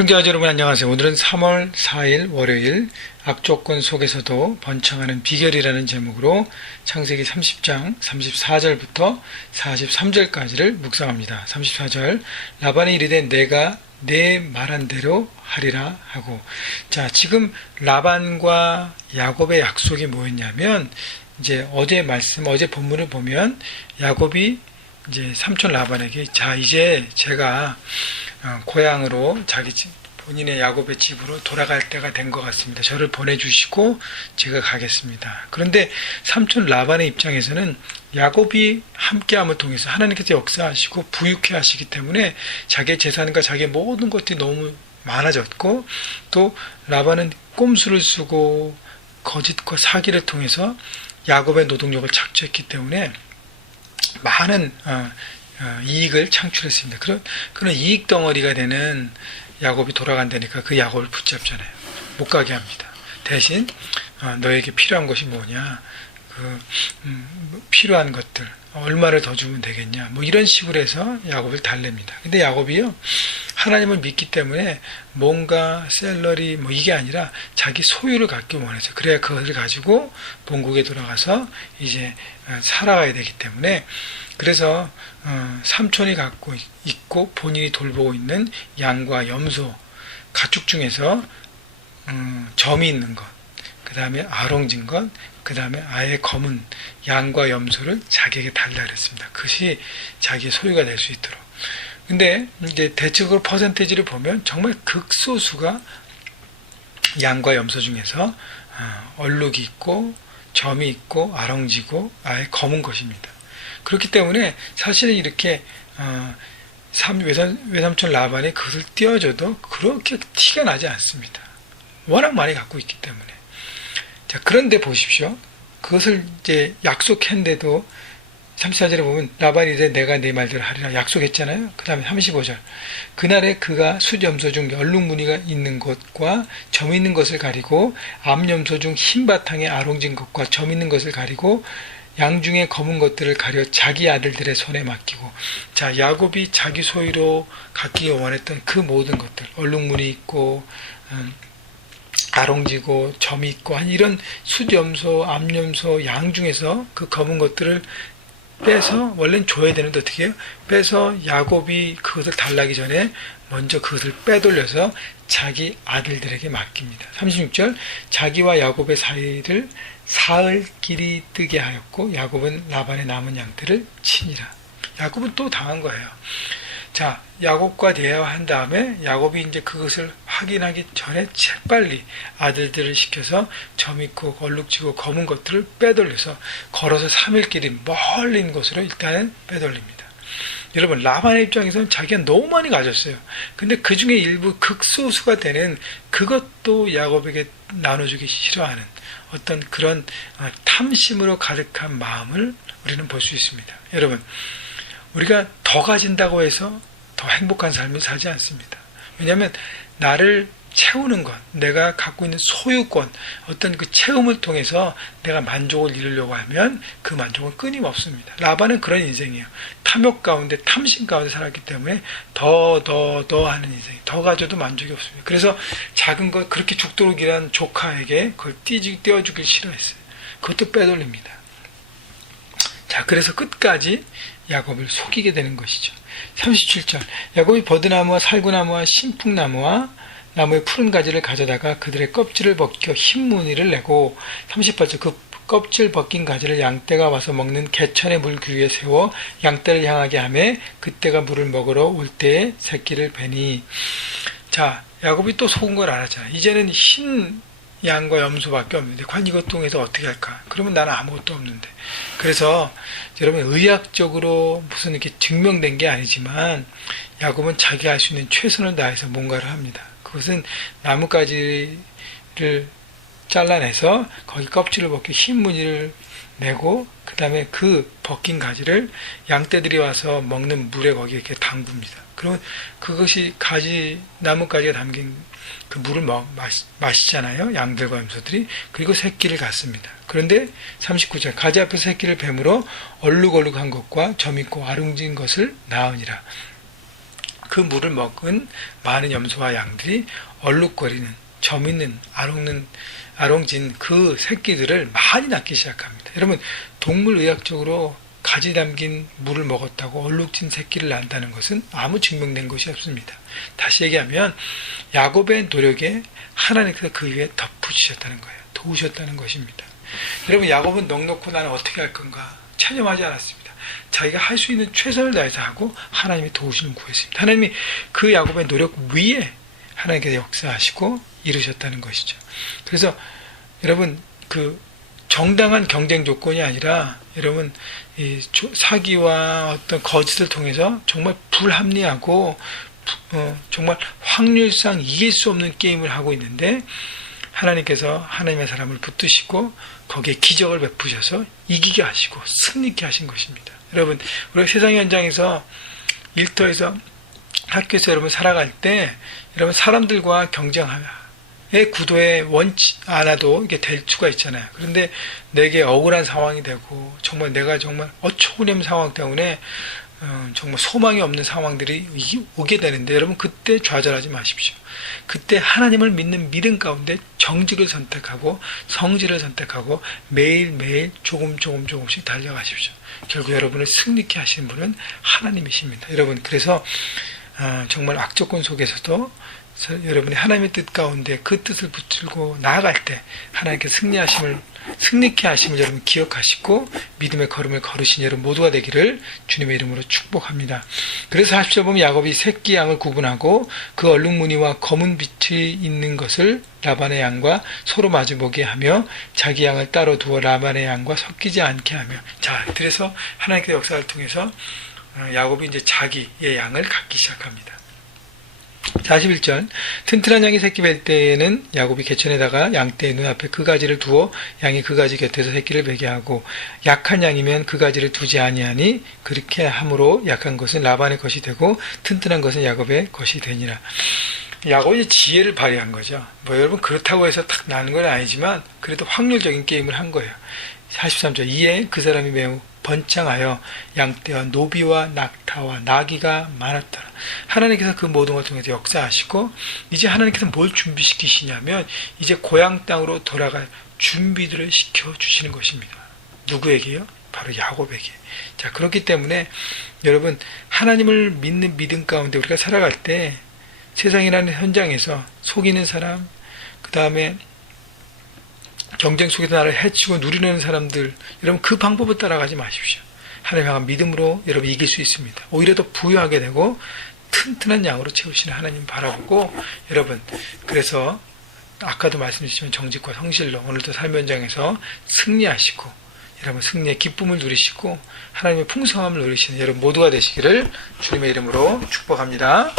형제와 여러분 안녕하세요. 오늘은 3월 4일 월요일 악조건 속에서도 번창하는 비결이라는 제목으로 창세기 30장 34절부터 43절까지를 묵상합니다. 34절 라반이 이르되 내가 내 말한 대로 하리라 하고, 자, 지금 라반과 야곱의 약속이 뭐였냐면, 이제 어제 본문을 보면 야곱이 이제 삼촌 라반에게, 자, 이제 제가 고향으로 본인의 야곱의 집으로 돌아갈 때가 된 것 같습니다. 저를 보내주시고 제가 가겠습니다. 그런데 삼촌 라반의 입장에서는 야곱이 함께함을 통해서 하나님께서 역사하시고 부유케 하시기 때문에 자기의 재산과 자기의 모든 것들이 너무 많아졌고, 또 라반은 꼼수를 쓰고 거짓과 사기를 통해서 야곱의 노동력을 착취했기 때문에 많은 이익을 창출했습니다. 그런 이익 덩어리가 되는 야곱이 돌아간다니까 그 야곱을 붙잡잖아요. 못 가게 합니다. 대신 너에게 필요한 것이 뭐냐, 필요한 것들 얼마를 더 주면 되겠냐, 뭐 이런 식으로 해서 야곱을 달랩니다. 근데 야곱이요, 하나님을 믿기 때문에 뭔가 샐러리 뭐 이게 아니라 자기 소유를 갖기 원해서, 그래야 그것을 가지고 본국에 돌아가서 이제 살아가야 되기 때문에, 그래서 삼촌이 갖고 있고 본인이 돌보고 있는 양과 염소, 가축 중에서 점이 있는 것, 그 다음에 아롱진 것, 그 다음에 아예 검은 양과 염소를 자기에게 달라 그랬습니다. 그것이 자기의 소유가 될 수 있도록. 근데 이제 대체적으로 퍼센테이지를 보면 정말 극소수가 양과 염소 중에서 얼룩이 있고 점이 있고 아롱지고 아예 검은 것입니다. 그렇기 때문에 사실은 이렇게 외삼촌 라반이 그것을 띄워줘도 그렇게 티가 나지 않습니다. 워낙 많이 갖고 있기 때문에. 자, 그런데 보십시오. 그것을 이제 약속했는데도 34절에 보면 라반이 이제 내가 네 말대로 하리라 약속했잖아요. 그 다음에 35절 그날에 그가 숫염소 중 얼룩무늬가 있는 것과 점 있는 것을 가리고 암염소 중 흰 바탕에 아롱진 것과 점 있는 것을 가리고 양 중에 검은 것들을 가려 자기 아들들의 손에 맡기고, 자, 야곱이 자기 소유로 갖기 원했던 그 모든 것들, 얼룩무늬 있고 아롱지고 점이 있고 한 이런 숫염소, 암염소, 양 중에서 그 검은 것들을 빼서, 원래는 줘야 되는데 어떻게 해요? 빼서 야곱이 그것을 달라기 전에 먼저 그것을 빼돌려서 자기 아들들에게 맡깁니다. 36절 자기와 야곱의 사이를 사흘 길이 뜨게 하였고 야곱은 라반의 남은 양들을 치니라. 야곱은 또 당한 거예요. 자, 야곱과 대화한 다음에 야곱이 이제 그것을 확인하기 전에 재빨리 아들들을 시켜서 점 있고 얼룩지고 검은 것들을 빼돌려서 걸어서 3일 길이 멀리 있는 곳으로 일단은 빼돌립니다. 여러분, 라반의 입장에서는 자기가 너무 많이 가졌어요. 근데 그 중에 일부 극소수가 되는 그것도 야곱에게 나눠주기 싫어하는 어떤 그런 탐심으로 가득한 마음을 우리는 볼 수 있습니다. 여러분, 우리가 더 가진다고 해서 더 행복한 삶을 살지 않습니다. 왜냐하면 나를 채우는 것, 내가 갖고 있는 소유권, 어떤 그 체험을 통해서 내가 만족을 이루려고 하면 그 만족은 끊임없습니다. 라반은 그런 인생이에요. 탐욕 가운데, 탐심 가운데 살았기 때문에 더 하는 인생, 더 가져도 만족이 없습니다. 그래서 작은 것, 그렇게 죽도록 일한 조카에게 그걸 떼어주길 싫어했어요. 그것도 빼돌립니다. 자, 그래서 끝까지 야곱을 속이게 되는 것이죠. 37절 야곱이 버드나무와 살구나무와 신풍나무와 나무의 푸른 가지를 가져다가 그들의 껍질을 벗겨 흰 무늬를 내고, 38절 그 껍질 벗긴 가지를 양떼가 와서 먹는 개천의 물귀 위에 세워 양떼를 향하게 하며 그때가 물을 먹으러 올 때에 새끼를 베니. 자, 야곱이 또 속은 걸 알았잖아요. 이제는 흰 양과 염소밖에 없는데 과연 이것 통해서 어떻게 할까? 그러면 나는 아무것도 없는데. 그래서 여러분, 의학적으로 무슨 이렇게 증명된 게 아니지만 야곱은 자기가 할 수 있는 최선을 다해서 뭔가를 합니다. 그것은 나뭇가지를 잘라내서 거기 껍질을 벗겨 흰 무늬를 내고, 그 다음에 그 벗긴 가지를 양떼들이 와서 먹는 물에 거기에 이렇게 담굽니다. 그러면 그것이 나뭇가지가 담긴 그 물을 마시잖아요. 양들과 염소들이. 그리고 새끼를 갖습니다. 그런데 39절 가지 앞에서 새끼를 뱀으로 얼룩얼룩한 것과 점 있고 아롱진 것을 낳으니라. 그 물을 먹은 많은 염소와 양들이 얼룩거리는 점 있는 아롱진 그 새끼들을 많이 낳기 시작합니다. 여러분, 동물의학적으로 가지 담긴 물을 먹었다고 얼룩진 새끼를 낳는다는 것은 아무 증명된 것이 없습니다. 다시 얘기하면 야곱의 노력에 하나님께서 그 위에 덮어주셨다는 거예요. 도우셨다는 것입니다. 여러분, 야곱은 넉넉고 나는 어떻게 할 건가 체념하지 않았습니다. 자기가 할 수 있는 최선을 다해서 하고 하나님의 도우심을 구했습니다. 하나님이 그 야곱의 노력 위에 하나님께서 역사하시고 이루셨다는 것이죠. 그래서 여러분, 그 정당한 경쟁 조건이 아니라 여러분, 이 사기와 어떤 거짓을 통해서 정말 불합리하고 정말 확률상 이길 수 없는 게임을 하고 있는데 하나님께서 하나님의 사람을 붙드시고 거기에 기적을 베푸셔서 이기게 하시고 승리케 하신 것입니다. 여러분, 우리가 세상 현장에서 일터에서 학교에서 여러분 살아갈 때 여러분 사람들과 경쟁하며 의 구도에 원치 않아도 이게 될 수가 있잖아요. 그런데 내게 억울한 상황이 되고 정말 내가 정말 어처구니없는 상황 때문에 정말 소망이 없는 상황들이 오게 되는데 여러분, 그때 좌절하지 마십시오. 그때 하나님을 믿는 믿음 가운데 정직을 선택하고 성질을 선택하고 매일매일 조금씩 달려가십시오. 결국 여러분을 승리케 하시는 분은 하나님이십니다. 여러분, 그래서 정말 악조건 속에서도 여러분이 하나님의 뜻 가운데 그 뜻을 붙들고 나아갈 때 하나님께서 승리케 하심을 여러분 기억하시고 믿음의 걸음을 걸으신 여러분 모두가 되기를 주님의 이름으로 축복합니다. 그래서 40절 보면 야곱이 새끼 양을 구분하고 그 얼룩무늬와 검은 빛이 있는 것을 라반의 양과 서로 마주보게 하며 자기 양을 따로 두어 라반의 양과 섞이지 않게 하며. 자, 그래서 하나님께서 역사를 통해서 야곱이 이제 자기의 양을 갖기 시작합니다. 41절, 튼튼한 양이 새끼 뵐 때에는 야곱이 개천에다가 양떼의 눈앞에 그 가지를 두어 양이 그 가지 곁에서 새끼를 베게 하고 약한 양이면 그 가지를 두지 아니하니 그렇게 함으로 약한 것은 라반의 것이 되고 튼튼한 것은 야곱의 것이 되니라. 야곱이 지혜를 발휘한 거죠. 여러분, 그렇다고 해서 탁 나는 건 아니지만 그래도 확률적인 게임을 한 거예요. 43절, 이에 그 사람이 매우 번창하여 양떼와 노비와 낙타와 나귀가 많았더라. 하나님께서 그 모든 걸 통해서 역사하시고 이제 하나님께서 뭘 준비시키시냐면 이제 고향 땅으로 돌아갈 준비들을 시켜주시는 것입니다. 누구에게요? 바로 야곱에게. 자, 그렇기 때문에 여러분, 하나님을 믿는 믿음 가운데 우리가 살아갈 때 세상이라는 현장에서 속이는 사람, 그 다음에 경쟁 속에서 나를 해치고 누리는 사람들, 여러분 그 방법을 따라가지 마십시오. 하나님 향한 믿음으로 여러분 이길 수 있습니다. 오히려 더 부유하게 되고 튼튼한 양으로 채우시는 하나님 바라보고 여러분, 그래서 아까도 말씀드렸지만 정직과 성실로 오늘도 삶의 현장에서 승리하시고 여러분 승리의 기쁨을 누리시고 하나님의 풍성함을 누리시는 여러분 모두가 되시기를 주님의 이름으로 축복합니다.